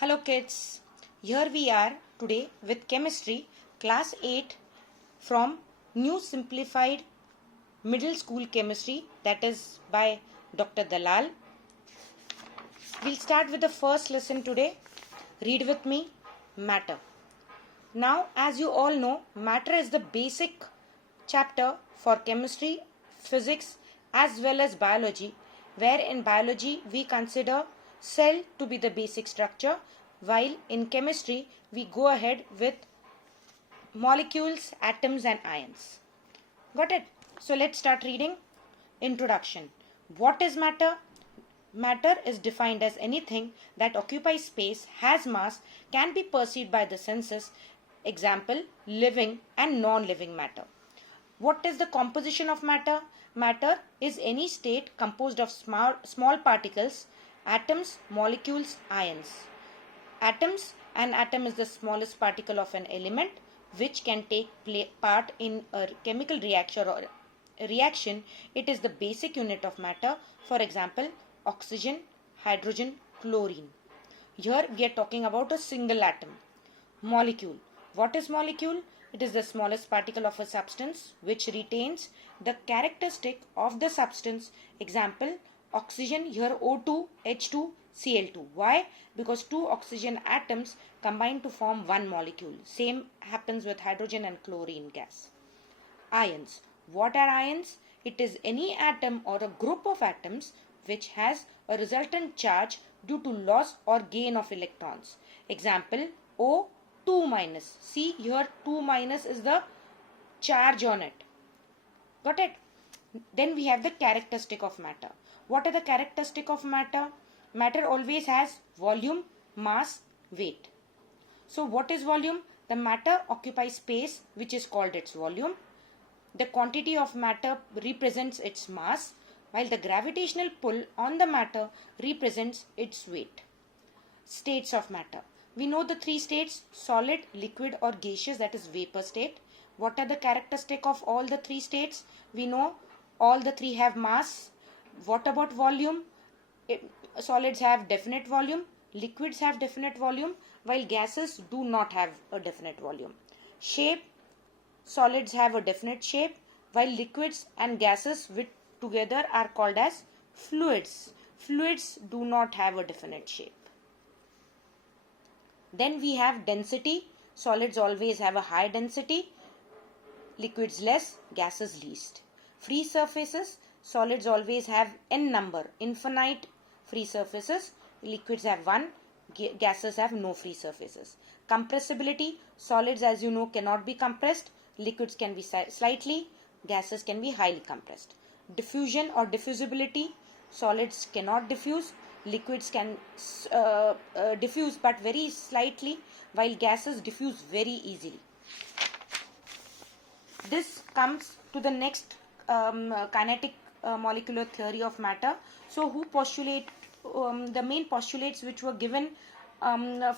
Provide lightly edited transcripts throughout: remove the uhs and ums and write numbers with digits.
Hello kids, here we are today with chemistry class 8 from new simplified middle school chemistry, that is by Dr. Dalal. We'll start with the first lesson today. Read with me, matter. Now as you all know, matter is the basic chapter for chemistry, physics as well as biology, where in biology we consider cell to be the basic structure, while in chemistry we go ahead with molecules, atoms and ions. Got it? So let's start reading. Introduction. What is matter? Matter is defined as anything that occupies space, has mass, can be perceived by the senses. Example, living and non-living matter. What is the composition of matter? Matter is any state composed of small particles, atoms, molecules, ions. Atoms, an atom is the smallest particle of an element which can take part in a chemical reaction. It is the basic unit of matter. For example, oxygen, hydrogen, chlorine. Here we are talking about a single atom. Molecule. What is molecule? It is the smallest particle of a substance which retains the characteristic of the substance. Example, oxygen, here O2, H2, Cl2. Why? Because two oxygen atoms combine to form one molecule. Same happens with hydrogen and chlorine gas. Ions. What are ions? It is any atom or a group of atoms which has a resultant charge due to loss or gain of electrons. Example, O2 minus. See here 2 minus is the charge on it. Got it? Then we have the characteristic of matter. What are the characteristic of matter? Matter always has volume, mass, weight. So what is volume? The matter occupies space which is called its volume. The quantity of matter represents its mass, while the gravitational pull on the matter represents its weight. States of matter. We know the three states: solid, liquid or gaseous, that is vapor state. What are the characteristic of all the three states? We know all the three have mass. What about volume? Solids have definite volume, liquids have definite volume, while gases do not have a definite volume. Shape. Solids have a definite shape, while liquids and gases with together are called as fluids. Fluids do not have a definite shape. Then we have density. Solids always have a high density, liquids less, gases least. Free surfaces. Solids always have n number, infinite free surfaces. Liquids have one, gases have no free surfaces. Compressibility. Solids, as you know, cannot be compressed. Liquids can be slightly, gases can be highly compressed. Diffusion or diffusibility. Solids cannot diffuse. Liquids can diffuse but very slightly, while gases diffuse very easily. This comes to the next kinetic molecular theory of matter. So who postulate the main postulates which were given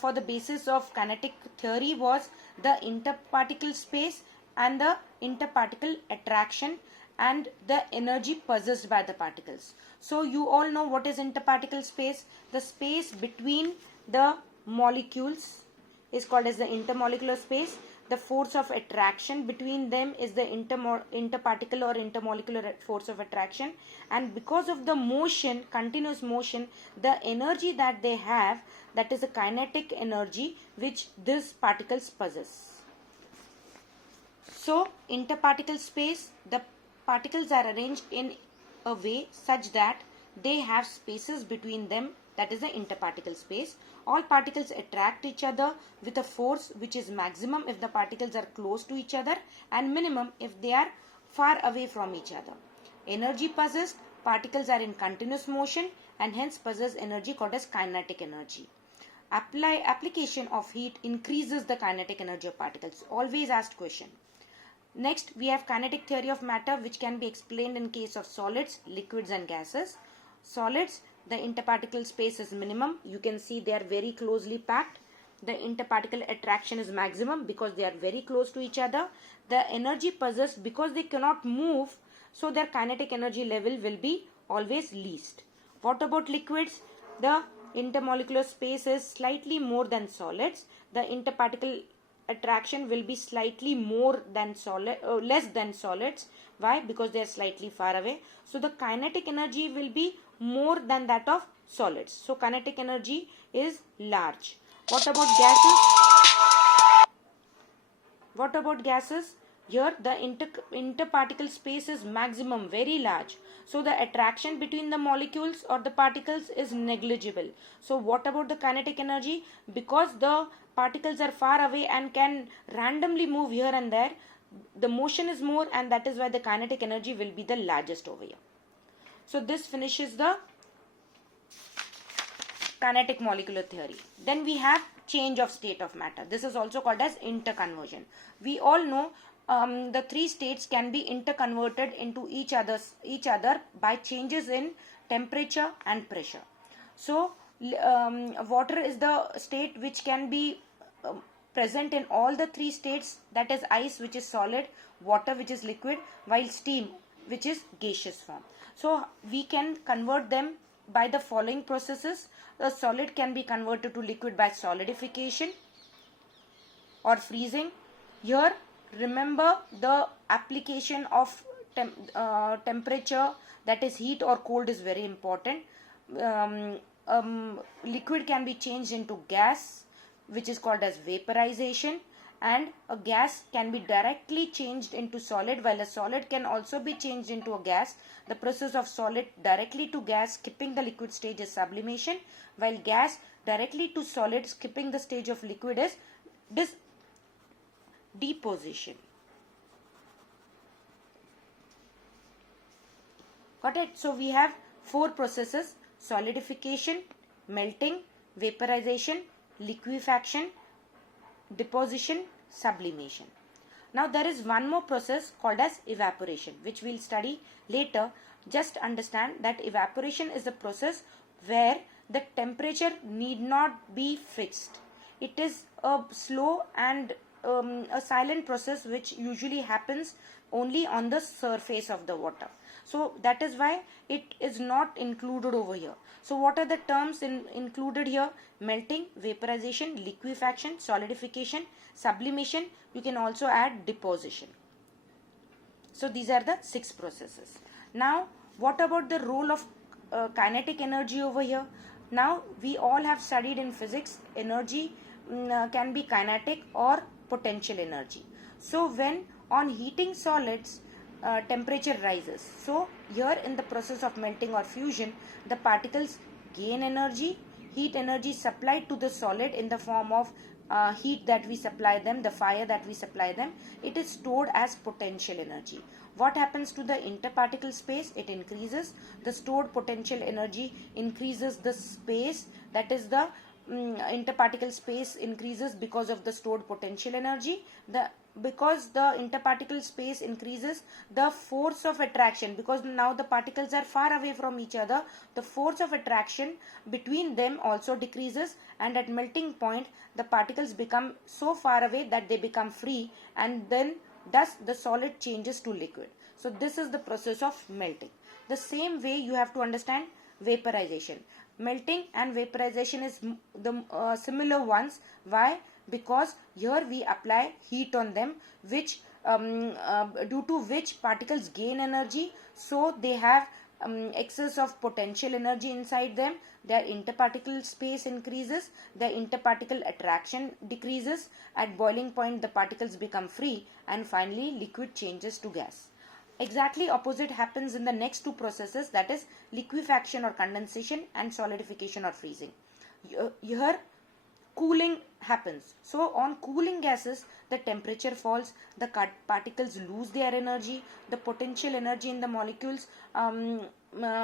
for the basis of kinetic theory was the interparticle space and the interparticle attraction and the energy possessed by the particles. So you all know what is interparticle space. The space between the molecules is called as the intermolecular space. The force of attraction between them is the interparticle or intermolecular force of attraction, and because of the motion, continuous motion, the energy that they have, that is the kinetic energy which these particles possess. So interparticle space, the particles are arranged in a way such that they have spaces between them, that is the interparticle space. All particles attract each other with a force which is maximum if the particles are close to each other and minimum if they are far away from each other. Energy possessed. Particles are in continuous motion and hence possess energy called as kinetic energy. Application of heat increases the kinetic energy of particles. Always asked question. Next we have kinetic theory of matter, which can be explained in case of solids, liquids and gases. Solids, the interparticle space is minimum. You can see they are very closely packed. The interparticle attraction is maximum because they are very close to each other. The energy possessed, because they cannot move, so their kinetic energy level will be always least. What about liquids? The intermolecular space is slightly more than solids, the interparticle attraction will be slightly more than less than solids. Why? Because they are slightly far away. So the kinetic energy will be more than that of solids. So kinetic energy is large. What about gases? What about gases? Here the interparticle space is maximum, very large. So the attraction between the molecules or the particles is negligible. So what about the kinetic energy? Because the particles are far away and can randomly move here and there, the motion is more, and that is why the kinetic energy will be the largest over here. So this finishes the kinetic molecular theory. Then we have change of state of matter. This is also called as interconversion. We all know the three states can be interconverted into each other by changes in temperature and pressure. So water is the state which can be present in all the three states, that is ice, which is solid, water, which is liquid, while steam, which is gaseous form. So we can convert them by the following processes. The solid can be converted to liquid by solidification or freezing. Here remember the application of temperature, that is heat or cold, is very important. Liquid can be changed into gas, which is called as vaporization, and a gas can be directly changed into solid, while a solid can also be changed into a gas. The process of solid directly to gas skipping the liquid stage is sublimation, while gas directly to solid skipping the stage of liquid is deposition. Got it? So we have four processes: solidification, melting, vaporization, liquefaction, deposition, sublimation. Now there is one more process called as evaporation, which we will study later. Just understand that evaporation is a process where the temperature need not be fixed. It is a slow and a silent process which usually happens only on the surface of the water. So that is why it is not included over here. So what are the terms included here? Melting, vaporization, liquefaction, solidification, sublimation. You can also add deposition. So these are the 6 processes. Now what about the role of kinetic energy over here? Now we all have studied in physics, energy can be kinetic or potential energy. So when on heating solids, temperature rises. So here in the process of melting or fusion, the particles gain energy. Heat energy supplied to the solid in the form of heat that we supply them, the fire that we supply them, it is stored as potential energy. What happens to the interparticle space? It increases. The stored potential energy increases the space, that is the interparticle space increases because of the stored potential energy. Because the interparticle space increases, the force of attraction, because now the particles are far away from each other, the force of attraction between them also decreases, and at melting point the particles become so far away that they become free, and then thus the solid changes to liquid. So this is the process of melting. The same way you have to understand vaporization. Melting and vaporization is the similar ones. Why? Because here we apply heat on them, which due to which particles gain energy, so they have excess of potential energy inside them. Their interparticle space increases, their interparticle attraction decreases. At boiling point the particles become free, and finally liquid changes to gas. Exactly opposite happens in the next 2 processes, that is liquefaction or condensation and solidification or freezing. Here cooling happens. So on cooling gases the temperature falls, the particles lose their energy, the potential energy in the molecules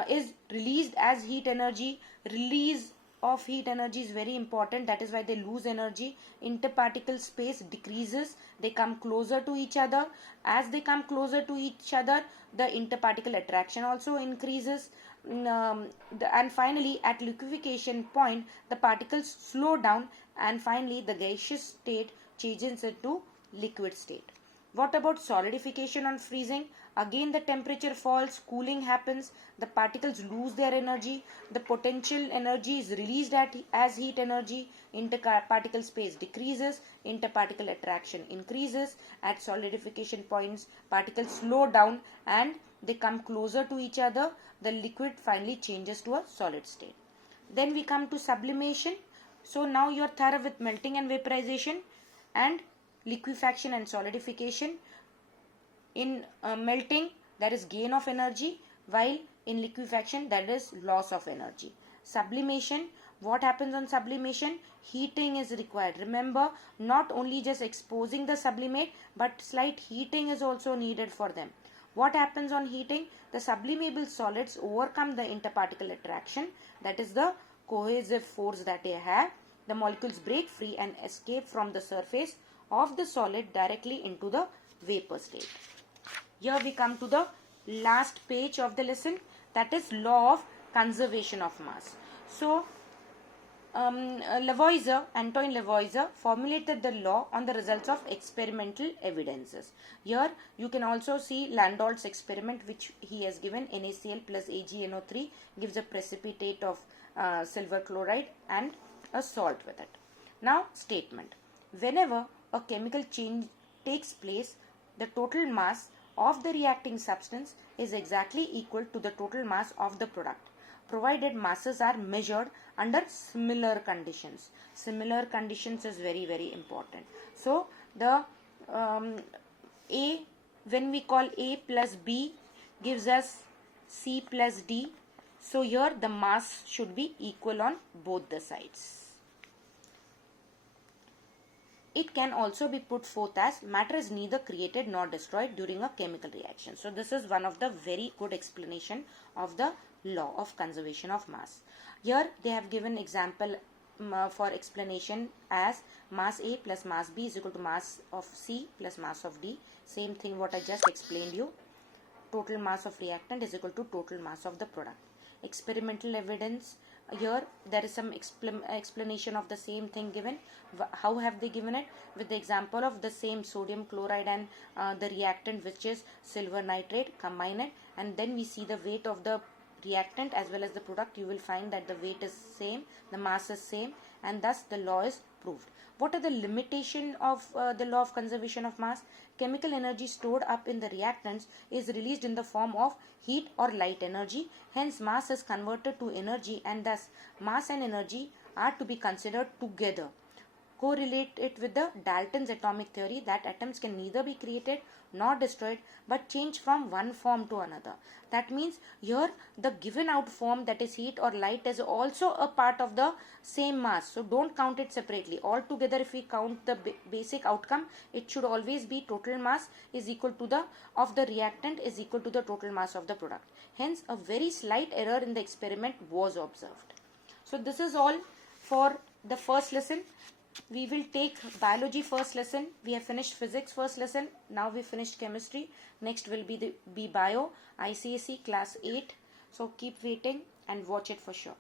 is released as heat energy. Release of heat energy is very important, that is why they lose energy. Interparticle space decreases, they come closer to each other. As they come closer to each other, the interparticle attraction also increases. And finally at liquefaction point the particles slow down, and finally the gaseous state changes into liquid state. What about solidification and freezing? Again the temperature falls, cooling happens, the particles lose their energy, the potential energy is released as heat energy, interparticle space decreases, interparticle attraction increases. At solidification points, particles slow down and they come closer to each other. The liquid finally changes to a solid state. Then we come to sublimation. So now you are thorough with melting and vaporization and liquefaction and solidification. In melting, there is gain of energy, while in liquefaction there is loss of energy. Sublimation, what happens on sublimation? Heating is required. Remember, not only just exposing the sublimate, but slight heating is also needed for them. What happens on heating? The sublimable solids overcome the interparticle attraction, that is the cohesive force that they have. The molecules break free and escape from the surface of the solid directly into the vapor state. Here we come to the last page of the lesson, that is law of conservation of mass. So Antoine Lavoisier formulated the law on the results of experimental evidences. Here you can also see Landau's experiment, which he has given. NaCl plus AgNO3 gives a precipitate of silver chloride and a salt with it. Now statement. Whenever a chemical change takes place, the total mass of the reacting substance is exactly equal to the total mass of the product, provided masses are measured under similar conditions. Similar conditions is very, very important. So the A, when we call A plus B, gives us C plus D. So here the mass should be equal on both the sides. It can also be put forth as matter is neither created nor destroyed during a chemical reaction. So this is one of the very good explanation of the law of conservation of mass. Here they have given example for explanation as mass A plus mass B is equal to mass of C plus mass of D. Same thing what I just explained you. Total mass of reactant is equal to total mass of the product. Experimental evidence. Here there is some explanation of the same thing given. How have they given it? With the example of the same sodium chloride and the reactant, which is silver nitrate, combine it, and then we see the weight of the reactant as well as the product. You will find that the weight is same, the mass is same, and thus the law is proved. What are the limitation of the law of conservation of mass? Chemical energy stored up in the reactants is released in the form of heat or light energy. Hence mass is converted to energy, and thus mass and energy are to be considered together. Correlate it with the Dalton's atomic theory that atoms can neither be created nor destroyed but change from one form to another. That means here the given out form, that is heat or light, is also a part of the same mass. So don't count it separately. Altogether, if we count the basic outcome, it should always be total mass is equal to the of the reactant is equal to the total mass of the product. Hence a very slight error in the experiment was observed. So this is all for the first lesson. We will take biology first lesson. We have finished physics first lesson. Now we finished chemistry. Next will be bio, ICSE class 8. So keep waiting and watch it for sure.